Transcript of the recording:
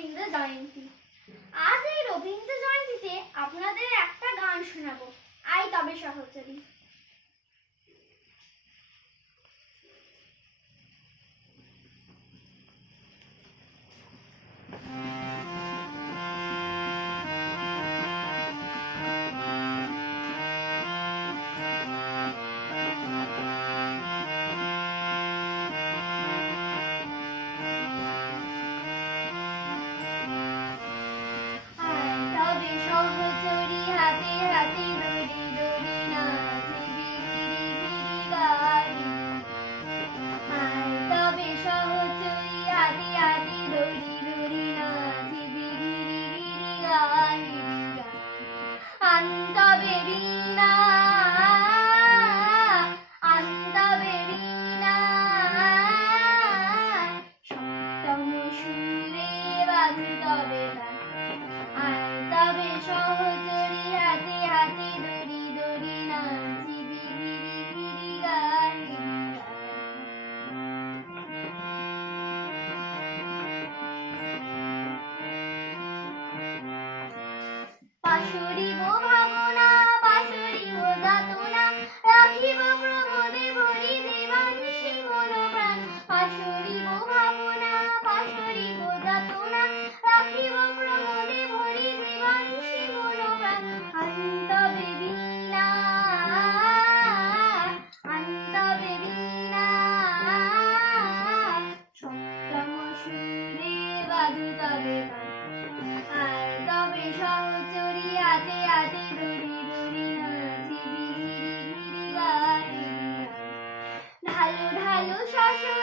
রবীন্দ্র জয়ন্তী। আজ এই রবীন্দ্র জয়ন্তীতে আপনাদের একটা গান শোনাবো, আই তবে সহচরী। পাশরিব ভাবনা, পাশরিব যাতনা, রাখিব প্রমোদে ভরি দেবানিশি মন প্রাণ। পাশরিব ভাবনা, পাশরিব যাতনা, রাখিব প্রমোদে ভরি দেবানিশি মন প্রাণ। আন্তবে বীণা, আন্তবে বীণা, সপ্তম সুরে বাজু তবে গান। আয় তবে সহচরী হাতে হাতে ধরি ধরি নাচি বিড়ি বিড়ি গাড়ি। ঢালু ঢালু শাসন